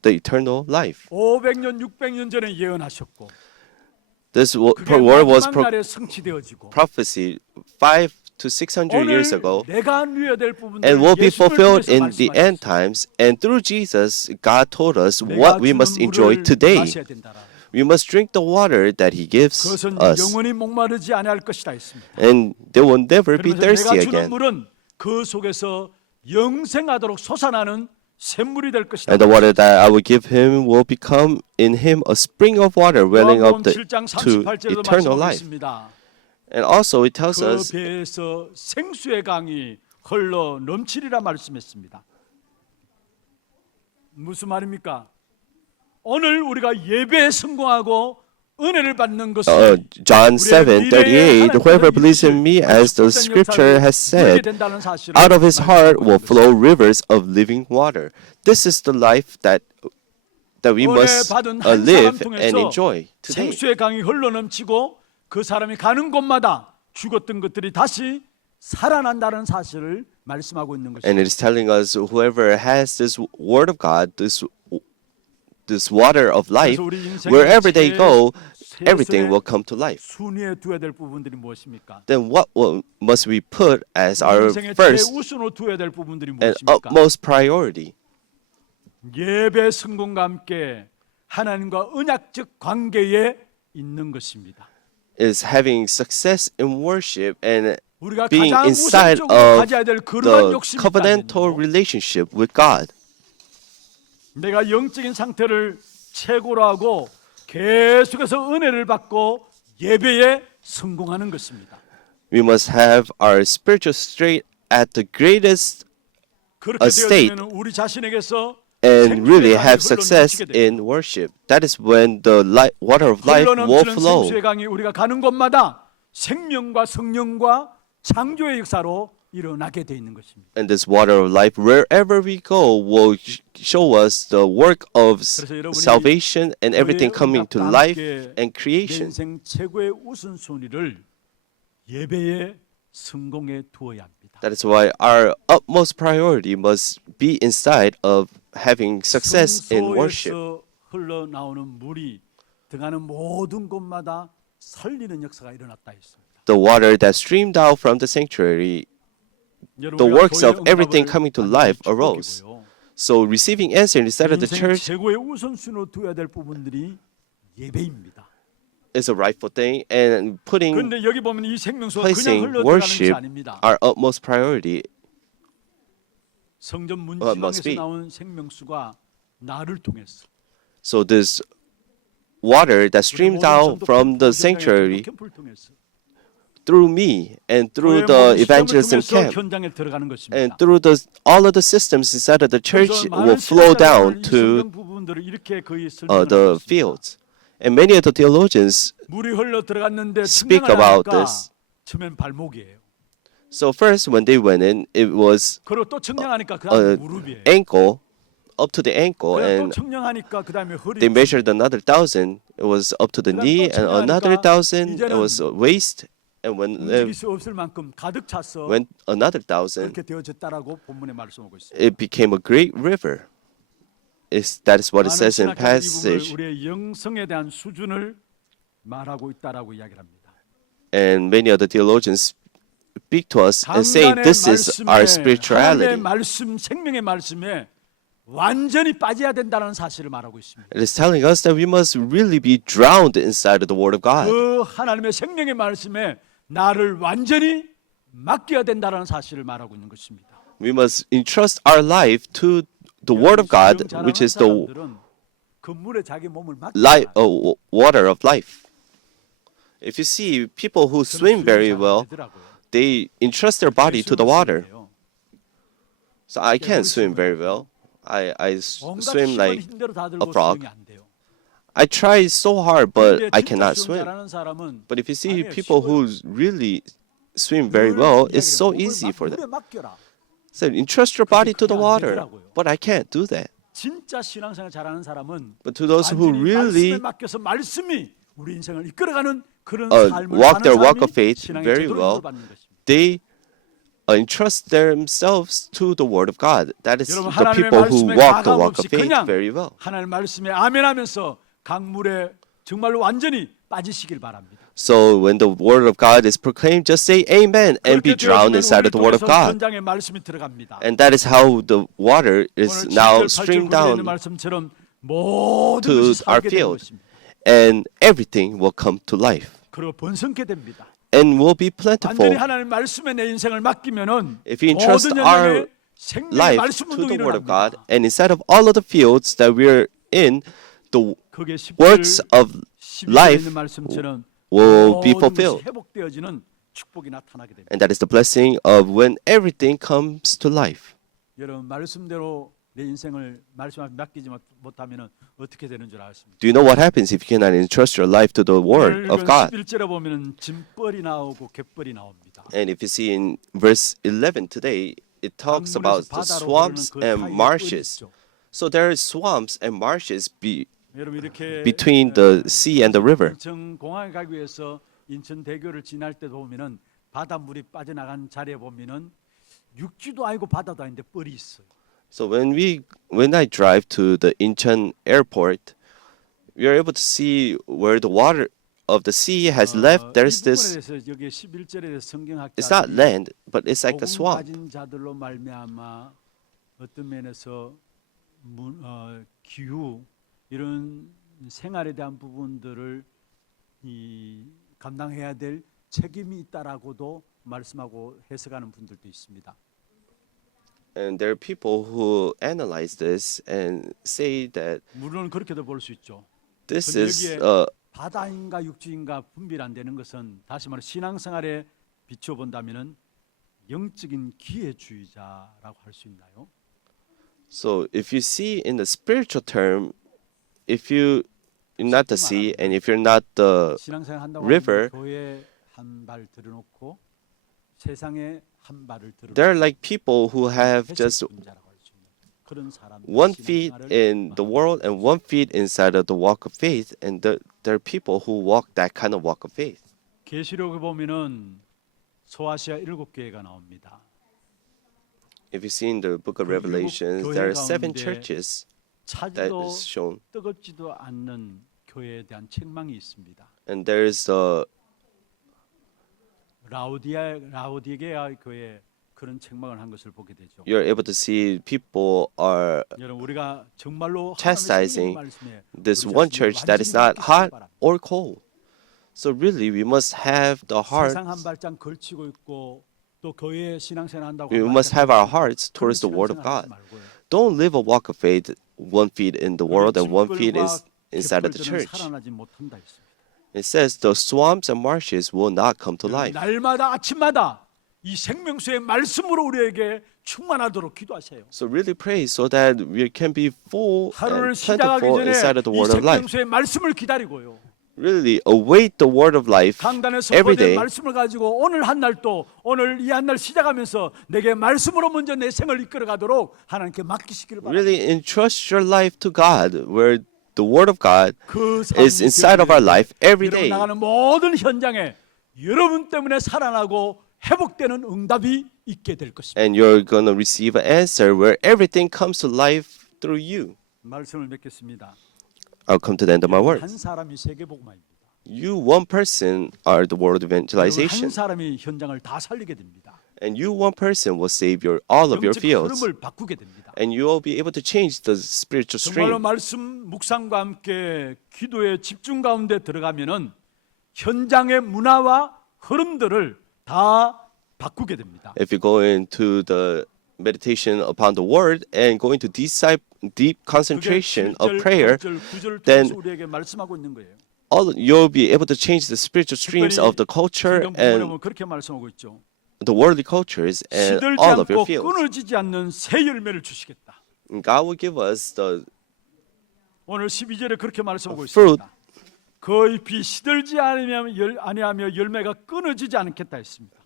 the eternal life. 500년 600년 전에 예언하셨고 This 그게 word was 마지막 날에 성취되어지고 prophesied 500 to 600 오늘 years ago 내가 누려야 될 부분들 and will be 예수를 fulfilled 통해서 in the end 말씀하셨어요. times. And through Jesus, God told us 내가 what we 주는 must enjoy 물을 today. 마셔야 된다라. We must drink the water that He gives 그것은 us, 영원히 목마르지 아니할 것이다 했습니다. and they will never be 그러면서 thirsty 내가 주는 again. 물은 그 속에서 영생하도록 솟아나는 샘물이 될 것이다. And the water that I will give him will become in him a spring of water welling 요한복음 up 7장 to 38절에도 eternal 말씀하고 life. 있습니다. And also it tells 그 us 배에서 생수의 강이 흘러 넘치리라 말씀했습니다. 무슨 말입니까? 오늘 우리가 예배에 성공하고 은혜를 받는 것은 John 7:38, whoever believes in me, as the scripture has said, out of his heart will flow rivers of living water. This is the life that we must live and enjoy today. 생수의 강이 흘러 넘치고 그 사람이 가는 곳마다 죽었던 것들이 다시 살아난다는 사실을 말씀하고 있는 And 것입니다. it is telling us whoever has this word of God, this water of life, 그래서 우리 인생의 wherever they go, 최소의 everything will come to life. 순위에 두어야 될 부분들이 무엇입니까? Then what must we put as our 인생의 first 최우선으로 두어야 될 부분들이 and 무엇입니까? utmost priority? 예배 성공과 함께 하나님과 언약적 관계에 있는 것입니다. Is having success in worship and 우리가 being 가장 inside 우선적으로 of 가져야 될 거룩한 the 욕심이 covenantal 있다면요. relationship with God. 내가 영적인 상태를 최고로 하고 계속해서 은혜를 받고 예배에 성공하는 것입니다. We must have our spiritual state at the greatest 그렇게 state 되어지면 우리 자신에게서 and really have 생수의 강이 success 흘러넘치게 됩니다. in worship. That is when the water of life will 흘러넘치는 flow. 생수의 강이 우리가 가는 곳마다 생명과 성령과 창조의 역사로 일어나게 돼 있는 것입니다. And this water of life, wherever we go, will show us the work of 그래서 여러분이 salvation and everything coming to 응답과 life 함께 and 내 creation. 인생 최고의 우선순위를 예배에 성공에 두어야 합니다. That is why our utmost priority must be inside of having success in worship. 성소에서 흘러나오는 물이 들어가는 모든 곳마다 살리는 역사가 일어났다 했습니다. The water that streamed out from the sanctuary, the works of everything coming to life arose. So receiving answer inside of the 인생 church 최고의 우선순위로 두어야 될 부분들이 예배입니다. is a rightful thing, and putting 그런데 여기 보면 이 생명수가 그냥 placing 흘러 들어가는 것이 worship 아닙니다. our utmost priority. 성전 must 문지방에서 be. 나온 생명수가 나를 통해서 So this water that streams out from the sanctuary 캠프를 통해서 through me and through 교회 the 모든 시스템을 evangelism 통해서 camp 현장에 들어가는 것입니다. and through all of the systems inside of the church 그래서 will 많은 flow 신학자들은 down 이 to 성경 부분들을 이렇게 거의 설명을 the 하고 있습니다. fields. And many of the theologians 물이 흘러 들어갔는데 speak 측량을 about 하니까 this. 처음엔 발목이에요. So first, when they went in, it was 그리고 또 측량하니까 그다음에 무릎이에요. ankle, up to the ankle, 그리고 또 and 측량하니까 그다음에 허리. they measured another 1,000. It was up to the knee, and another 1,000. It was waist, and 움직일 수 없을 만큼 가득 차서 when another 1,000, 그렇게 되어졌다라고 본문에 말씀하고 있습니다. it became a great river. that is what it 많은 says in 신학자들이 이 부분을 passage. 우리의 영성에 대한 수준을 말하고 있다라고 이야기를 합니다. And many other theologians speak to us and say 강단의 this is our 말씀에, 하나님의 spirituality. 말씀, 생명의 말씀에 완전히 빠져야 된다는 사실을 말하고 있습니다. It is telling us that we must really be drowned inside of the Word of God. 그 하나님의 생명의 말씀에 나를 완전히 맡겨야 된다는 사실을 말하고 있는 것입니다. We must entrust our life to the Word of God, 수영 which is 잘하는 the 사람들은 그 물에 자기 몸을 life, 맡겨요. water of life. If you see people who swim very well, they entrust their body to the water. So I can't swim very well. I swim like a frog. I try so hard, but I cannot swim. But if you see people who really swim very well, it's so easy for them. So entrust your body to the water, but I can't do that. 진짜 신앙생활 잘하는 사람은 But to those who 완전히 really 말씀에 맡겨서 말씀이 우리 인생을 이끌어가는 그런 삶을 walk 사는 their walk 사람이 of faith 신앙의 very 제대로 well, 인도받는 것입니다. they entrust themselves to the Word of God. That is 여러분, the 하나님의 people who 말씀에 walk the 가감 walk 없이 of faith 그냥 very well. 하나님 말씀에 아멘하면서 강물에 정말로 완전히 빠지시길 바랍니다. So when the Word of God is proclaimed, just say Amen and be 그렇게 drowned 되어지면 inside 우리 of the Word of 통해서 God. 현장에 말씀이 들어갑니다. And that is how the water is 오늘 now 7절, 8절, streamed 9절에 있는 down 말씀처럼 모든 to 것이 our 살게 되는 field, 것입니다. and everything will come to life 그리고 번성케 됩니다. and will be 완전히 plentiful. 하나님 말씀에 내 인생을 맡기면은 If we entrust 모든 our 현장에 생명의 life 말씀 to 운동이 the Word of God, 일어납니다. and inside of all of the fields that we're in, the 그게 10절, works of 12절에 life 있는 말씀처럼 will be 모든 것이 fulfilled. 회복되어지는 축복이 나타나게 됩니다. And that is the blessing of when everything comes to life. 여러분 말씀대로 내 인생을 말씀 앞에 맡기지 못하면 어떻게 되는 줄 아십니까? Do you know what happens if you cannot entrust your life to the Word of God? 11절에 보면은 짐벌이 나오고 갯벌이 나옵니다. And if you see in verse 11 today, it talks about the swamps and marshes. So there are swamps and marshes 여러분 이렇게 between the sea and the river. 인천 공항에 가기 위해서 인천대교를 지날 때 보면은 바닷물이 빠져나간 자리에 보면은 육지도 아니고 바다도 아닌데 뻘이 있어요. So when I drive to the Incheon airport, we are able to see where the water of the sea has left. There's 이 this. 부분에 대해서 여기 11절에 It's not 성경학자들이 land, but it's like a 복음 swamp. 가진 자들로 말미암아 어떤 면에서 기후 이런 생활에 대한 부분들을 감당해야 될 책임이 있다라고도 말씀하고 해석하는 분들도 있습니다. And there are people who analyze this and say that 물론 그렇게도 볼 수 있죠. this 근데 is 여기에 바다인가 육지인가 분별 안 되는 것은 다시 말해 신앙생활에 비춰 본다면은 영적인 기회주의자라고 할 수 있나요? so if you see in the spiritual term, if you're not the sea and if you're not the 신앙생활 한다고 river, 하면 교회에 한 발 들어놓고 세상에 한 발을 들어. they're like people who have just 그런 사람들. one feet in the world and one feet inside of the walk of faith, and there are people who walk that kind of walk of faith. 계시록에 보면은 소아시아 7교회가 나옵니다. If you see in the book of Revelations, there are 7 churches that 차지도 is shown, 뜨겁지도 않는 교회에 대한 책망이 있습니다. and there is the 라오디게아 교회 그런 책망을 한 것을 보게 되죠. you're able to see people are 여러분 우리가 정말로 chastising 하나님의 생명의 말씀에 this 우리 one 자신을 church that is 완전히 not 맡기시기 hot 바랍니다. or cold. So really, we must have the heart. 세상 한 발짝 걸치고 있고 또 교회 신앙생활 한다고 We 한 must 발짝 have our 걸치고 hearts towards the 그런 Word of 신앙생활 하지 God. 말고요. Don't live a walk of faith, 1 feet in the world and 1 feet 짐벌과 inside of the 갯벌들은 church. 살아나지 못한다 했습니다. It says the swamps and marshes will not come to life. 날마다 아침마다 이 생명수의 말씀으로 우리에게 충만하도록 기도하세요. So really pray so that we can be full 하루를 and 시작하기 plentiful 전에 inside of the 이 Word of life. 생명수의 말씀을 기다리고요. Really await the Word of life 강단에 every 선포된 day. 말씀을 가지고 오늘 한 날도 오늘 이 한 날 시작하면서 내게 말씀으로 먼저 내 생을 이끌어가도록 하나님께 맡기시기를 바랍니다. Really entrust your life to God, where the Word of God 그 is inside of our life every 여러분 day. 나가는 모든 현장에 여러분 때문에 살아나고 회복되는 응답이 있게 될 것입니다. And you're going to receive an answer where everything comes to life through you. 말씀을 맺겠습니다. I'll come to the end of my 한 words. 사람이 세계복음화입니다. You, one person, are the world 한 evangelization. 사람이 현장을 다 살리게 됩니다. And you, one person, will save all of your 영적 fields. 흐름을 바꾸게 됩니다. And you will be able to change the spiritual 정말로 stream. 말씀 묵상과 함께 기도의 집중 가운데 들어가면은 현장의 문화와 흐름들을 다 바꾸게 됩니다. If you go into the meditation upon the word and go into deep concentration of prayer, 9절 then 통해서 우리에게 말씀하고 있는 거예요. you'll be able to change the spiritual streams of the culture 성경 본문에 and 보면 그렇게 말씀하고 있죠. the worldly cultures and 시들지 all of your 않고 fields. 끊어지지 않는 새 열매를 주시겠다. And God will give us the 오늘 12절에 그렇게 말씀하고 fruit. 있습니다. 그 잎이 시들지 아니하며 열매가 끊어지지 않겠다 했습니다.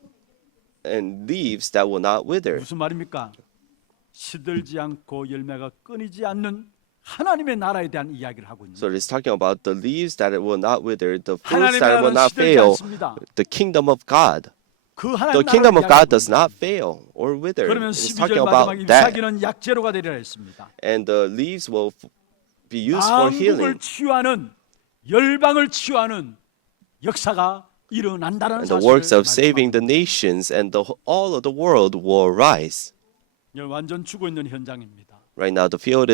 and leaves that will not wither. 무슨 말입니까? 시들지 않고 열매가 끊이지 않는 하나님의 나라에 대한 이야기를 하고 있는 So 거예요. it's talking about the leaves that it will not wither, the fruits 하나님의 that it will 나라는 not 시들지 fail, 않습니다. the kingdom of God. 그 The 하나님 kingdom of God 나라를 does not fail or wither. 그러면 It's 12절 talking 마지막 about that. 잎사귀는 약재로가 되리라 했습니다. And the leaves will be used for 왕국을 healing. 치유하는 열방을 치유하는 역사가 일어난다는 And the works 사실을 of saving the 말씀합니다. nations and all of the world will rise. 완전 죽어 있는 현장입니다. Right now, the field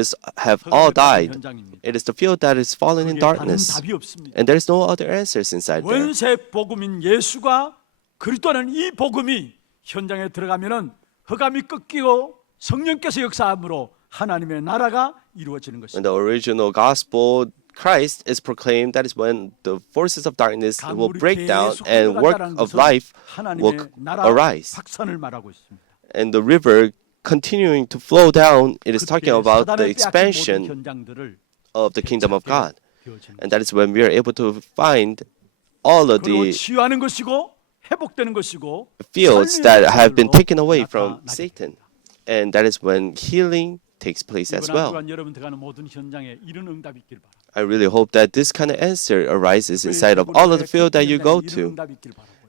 have all died. It is the field that is fallen in 거기에 다른 darkness. 답이 없습니다. And there's no other answers inside there. 원세 복음인 예수가 그리스도는 이 복음이 현장에 들어가면은 흑암이 꺾이고 성령께서 역사함으로 하나님의 나라가 이루어지는 When 것입니다. the original gospel Christ is proclaimed, that is when the forces of darkness will 가물이 break down 계속 and work 흘러간다는 of 것은 life will 하나님의 나라 arise. 확산을 말하고 있습니다. And the river continuing to flow down, it is 그때 talking about the 사단의 빼앗긴 모든 expansion 현장들을 of the kingdom of God. 되어지는 And that is when we are able to find all of 그리고 the 치유하는 것이고 회복되는 것이고 fields 살리는 that have been 것들로 taken away from 나타나게 Satan. 됩니다. And that is when healing takes place as 이번 한 well. 주간 여러분 들어가는 모든 현장에 이런 응답이 있길 바랍니다. I really hope that this kind of answer arises inside of all of the field that you go to.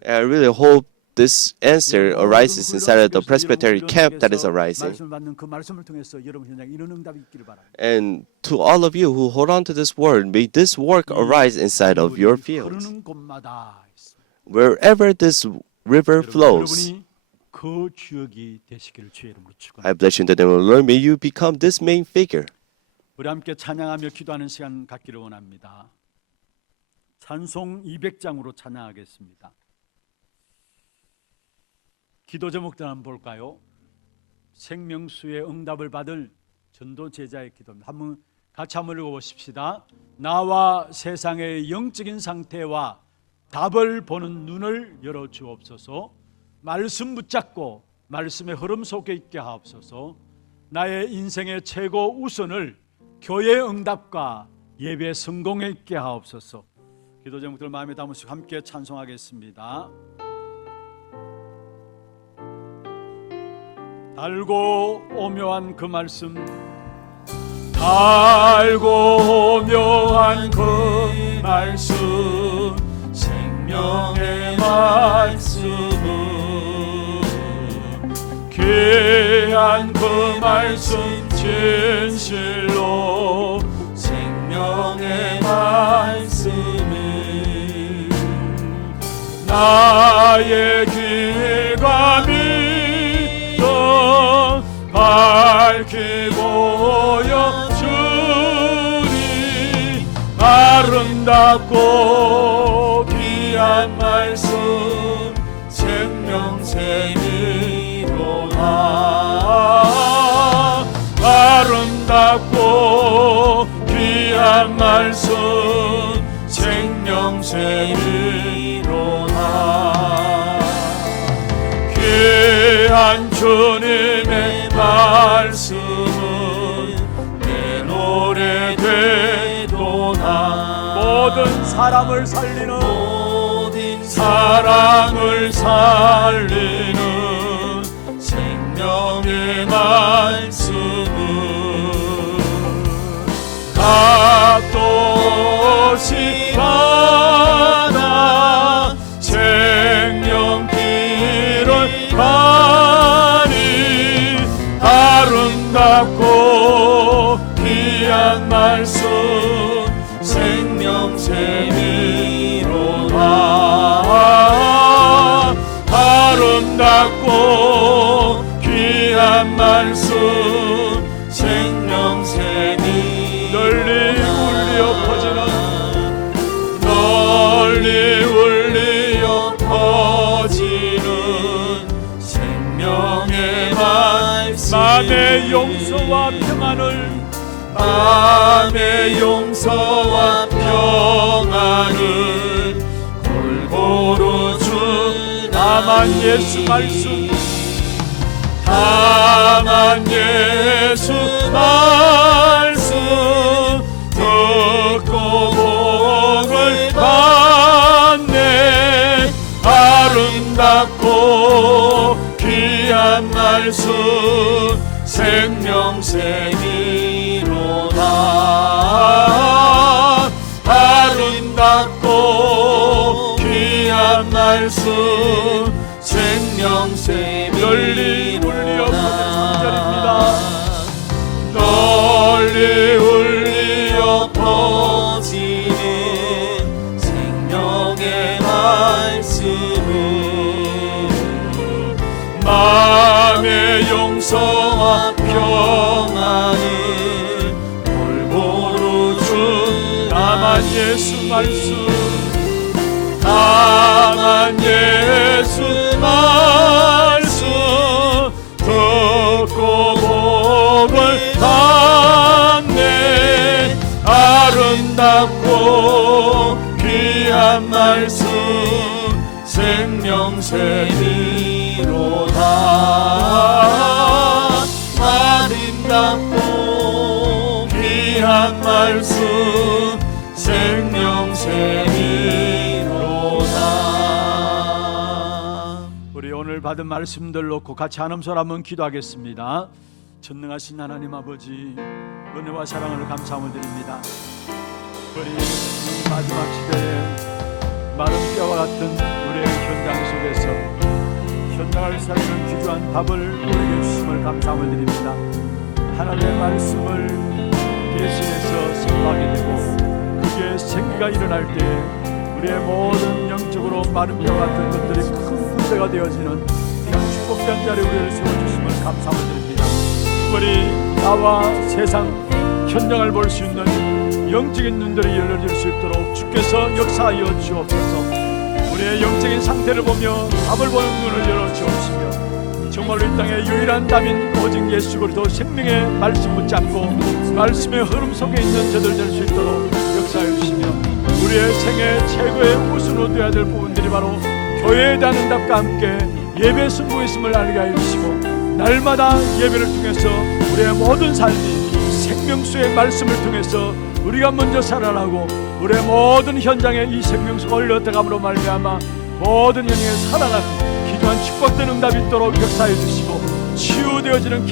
And I really hope this answer arises inside of the presbytery camp that is arising. 말씀을 받는 그 말씀을 통해서 여러분 현장에 이런 응답이 있기를 바랍니다. And to all of you who hold on to this word, may this work arise inside of your fields. 흐르는 곳마다 있습니다. Wherever this river flows, 여러분이 그 주역이 되시기를 주의 이름으로 축원합니다. I bless you in the name of the Lord. May you become this main figure. 우리 함께 찬양하며 기도하는 시간 갖기를 원합니다. 찬송 200장으로 찬양하겠습니다. 기도 제목들 한번 볼까요? 생명수의 응답을 받을 전도 제자의 기도입니다. 한번 같이 한번 읽어보십시다. 나와 세상의 영적인 상태와 답을 보는 눈을 열어 주옵소서. 말씀 붙잡고 말씀의 흐름 속에 있게 하옵소서. 나의 인생의 최고 우선을 교회 응답과 예배 성공에 있게 하옵소서. 기도 제목들 마음에 담으시고 함께 찬송하겠습니다. 달고 오묘한 그 말씀, 달고 오묘한 그 말씀, 생명의 말씀은 귀한 그 말씀 진실로 생명의 말씀이 나의 길과 믿어 밝히 보여주니 아름답고 귀한 말씀 생명샘이로다 아름답고 귀한 말씀 생명샘이로다 귀한 주님의 말씀은 내 노래 되도다 모든 사람을 살리는 생명의 말씀은 각 도시 바다 생명길을 가니 아름답고 귀한 아름답고 귀한 말씀 생명샘이 널리 울려 퍼지는 널리 울려 퍼지는 생명의 말씀 마음의 용서와 평안을 마음의 용서와 평안을 골고루 주 다만 예수 말씀 다만 예수 말씀 듣고 복을 받네 아름답고 귀한 말씀 생명샘이로다 아름답고 귀한 말씀 생명샘이 널리 울려 퍼지는 널리 울려 퍼지는 생명의 말씀은 마음의 용서와 평안을 골고루 준 다만 예수 말씀 다만 예수 말씀 듣고 복을 받네 아름답고 귀한 말씀 생명샘이로다 아름답고 귀한 말씀 생명샘이로다. 우리 오늘 받은 말씀들 놓고 같이 한음소리 한번 기도하겠습니다. 전능하신 하나님 아버지 은혜와 사랑을 감사함을 드립니다. 우리 이 마지막 시대에 마른 뼈와 같은 우리의 현장 속에서 현장을 살리는 귀중한 답을 우리에게 주심을 감사함을 드립니다. 하나님의 말씀을 대신해서 선포하게 되고 그게 생기가 일어날 때 우리의 모든 영적으로 마른 뼈 같은 것들이 큰 군대가 되어지는 이런 축복된 자리에 우리를 세워주심을 감사함을 드립니다. 특별히 나와 세상 현장을 볼 수 있는 영적인 눈들이 열려질 수 있도록 주께서 역사하여 주옵소서. 우리의 영적인 상태를 보며 답을 보는 눈을 열어 주옵시며 정말로 이 땅의 유일한 답인 오직 예수 그리스도 생명의 말씀 붙잡고 말씀의 흐름 속에 있는 저들 될 수 있도록 역사하여 주시며 우리의 생애 최고의 우선으로 되어야 될 부분들이 바로 교회에 대한 응답과 함께 예배 승부에 있음을 알게 하여 주시고 날마다 예배를 통해서 우리의 모든 삶이 생명수의 말씀을 통해서 우리가 먼저 살아나고 우리의 모든 현장에 이 생명수가 올려들어감으로 말미암아 모든 현장에 살아나는 귀중한 축복된 응답이 있도록 역사해 주시고 치유되어지는